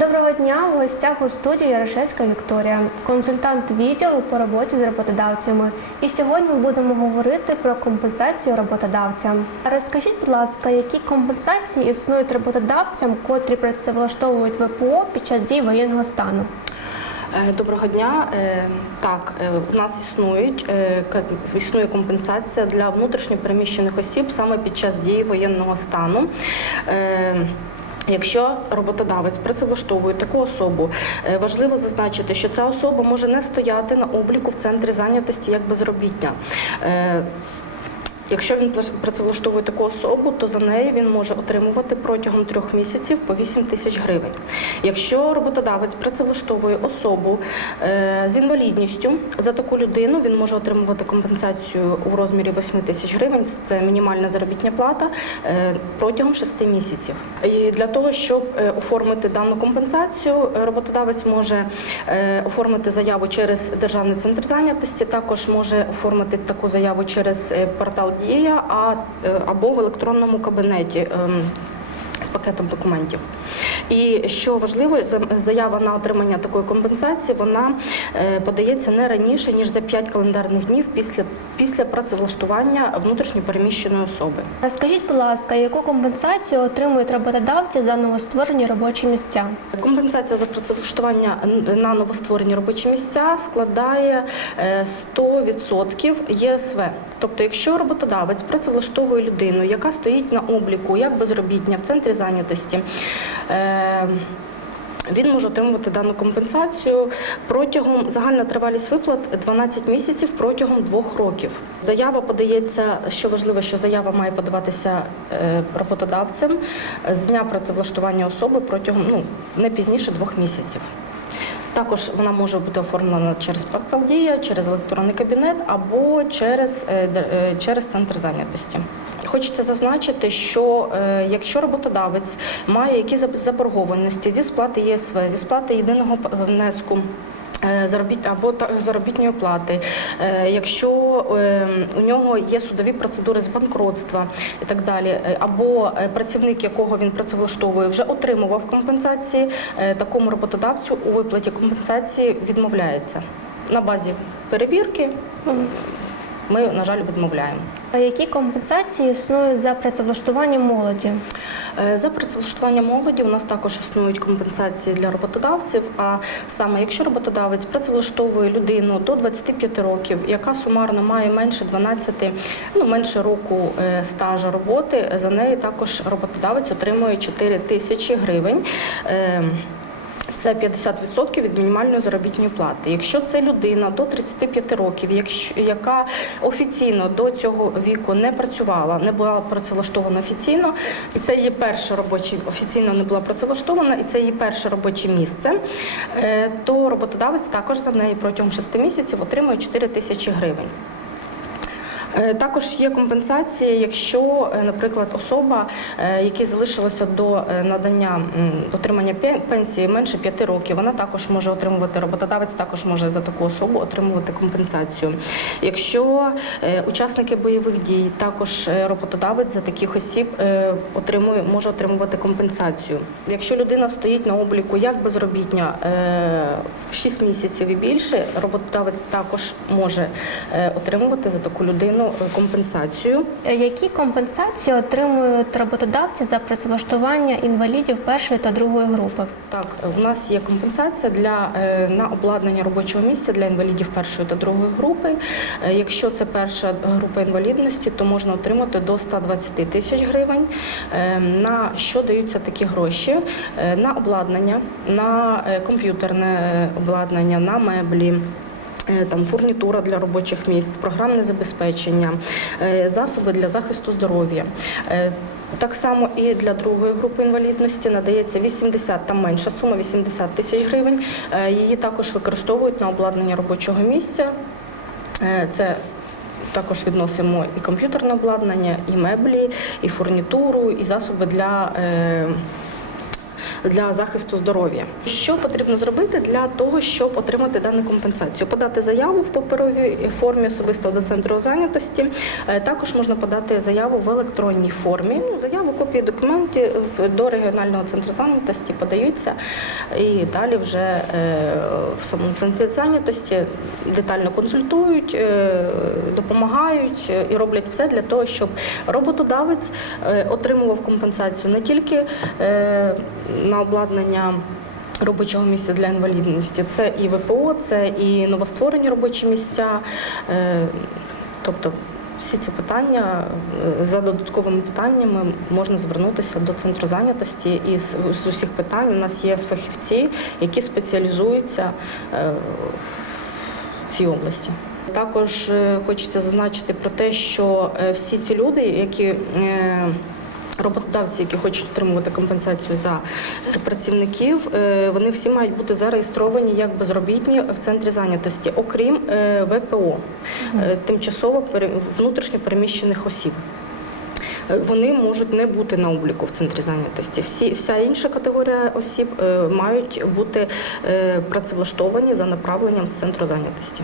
Доброго дня. В гостях у студії Ярошевська Вікторія, консультант відділу по роботі з роботодавцями. І сьогодні ми будемо говорити про компенсацію роботодавцям. Розкажіть, будь ласка, які компенсації існують роботодавцям, котрі працевлаштовують ВПО під час дії воєнного стану? Е, Доброго дня. Е, Так, е, у нас існують існує компенсація для внутрішньопереміщених осіб саме під час дії воєнного стану. Е, Якщо роботодавець працевлаштовує таку особу, е, важливо зазначити, що ця особа може не стояти на обліку в центрі зайнятості як безробітня. Якщо він працевлаштовує таку особу, то за неї він може отримувати протягом трьох місяців по 8 тисяч гривень. Якщо роботодавець працевлаштовує особу е, з інвалідністю, за таку людину він може отримувати компенсацію у розмірі 8 тисяч гривень. Це мінімальна заробітня плата е, протягом 6 місяців. І для того, щоб е, оформити дану компенсацію, роботодавець може оформити заяву через державний центр зайнятості, також може оформити таку заяву через портал Дія а, е, або в електронному кабінеті. ем, З пакетом документів. І що важливо, за- заява на отримання такої компенсації вона е, подається не раніше ніж за 5 календарних днів після, після працевлаштування внутрішньопереміщеної особи. Розкажіть, будь ласка, яку компенсацію отримують роботодавці за новостворені робочі місця? Компенсація за працевлаштування на новостворені робочі місця складає е, 100% ЄСВ. Тобто, якщо роботодавець працевлаштовує людину, яка стоїть на обліку як безробітня в центрі зайнятості. е, Він може отримувати дану компенсацію протягом загальна тривалість виплат 12 місяців протягом двох років. Заява подається, що важливо, що заява має подаватися е, роботодавцем з дня працевлаштування особи протягом ну не пізніше двох місяців. Також вона може бути оформлена через портал Дія, через електронний кабінет або через, е, е, через центр зайнятості. Хочеться зазначити, що е, якщо роботодавець має якісь заборгованості зі сплати ЄСВ, зі сплати єдиного внеску. Е, або заробітної плати, Е, якщо е, у нього є судові процедури з банкротства і так далі, е, або працівник, якого він працевлаштовує, вже отримував компенсації, такому роботодавцю у виплаті компенсації відмовляється. На базі перевірки ми, на жаль, відмовляємо. А які компенсації існують за працевлаштування молоді? Е, За працевлаштування молоді у нас також існують компенсації для роботодавців. А саме якщо роботодавець працевлаштовує людину до 25 років, яка сумарно має менше 12, ну менше року е, стажу роботи, за неї також роботодавець отримує 4 тисячі гривень. Це 50% від мінімальної заробітної плати. Якщо це людина до 35 років, якщо яка офіційно до цього віку не працювала, не була працевлаштована офіційно, і це її перше робоче офіційно не була працевлаштована, і це її перше робоче місце, е, то роботодавець також за неї протягом 6 місяців отримує 4 тисячі гривень. Е, Також є компенсація, якщо, е, наприклад, особа, е, якій залишилося до надання отримання пенсії менше 5 років, вона також може отримувати роботодавець, також може за таку особу отримувати компенсацію. Якщо учасники бойових дій, також роботодавець за таких осіб отримує, може отримувати компенсацію. Якщо людина стоїть на обліку як безробітня е, 6 місяців і більше, роботодавець також може отримувати за таку людину е, компенсацію. Е, Які компенсації отримують роботодавці за працевлаштування інвалідів першої та другої групи? Так, у нас є компенсація для е, на обладнання робочого місця для інвалідів першої та другої групи. Е, Якщо це перша група інвалідності, то можна отримати до 120 тисяч гривень. Е, На що даються такі гроші? Е, На обладнання, на е, комп'ютерне обладнання, на меблі. Е, Там фурнітура для робочих місць, програмне забезпечення, е, засоби для захисту здоров'я. Е, Так само і для другої групи інвалідності надається 80, там менша сума 80 тисяч гривень. Її також використовують на обладнання робочого місця. Це також відносимо і комп'ютерне обладнання, і меблі, і фурнітуру, і засоби для. Для захисту здоров'я. Що потрібно зробити для того, щоб отримати дану компенсацію? Подати заяву в паперовій формі особисто до центру зайнятості. Е, Також можна подати заяву в електронній формі. Ну, заяву, копії документів до регіонального центру зайнятості подаються і далі вже е, в самому центрі зайнятості детально консультують, е, допомагають і роблять все для того, щоб роботодавець отримував компенсацію не тільки на обладнання. Робочого місця для інвалідності це і ВПО, це і новостворені робочі місця. Е, Тобто всі ці питання е, за додатковими питаннями можна звернутися до центру зайнятості. І з, усіх питань у нас є фахівці, які спеціалізуються е, в цій області. Також хочеться зазначити про те, що всі ці люди, які Роботодавці, які хочуть отримувати компенсацію за е, працівників, е, вони всі мають бути зареєстровані як безробітні в центрі зайнятості, окрім е, ВПО, тимчасово внутрішньо переміщених осіб. Вони можуть не бути на обліку в центрі зайнятості. Всі вся інша категорія осіб мають бути працевлаштовані за направленням з центру зайнятості.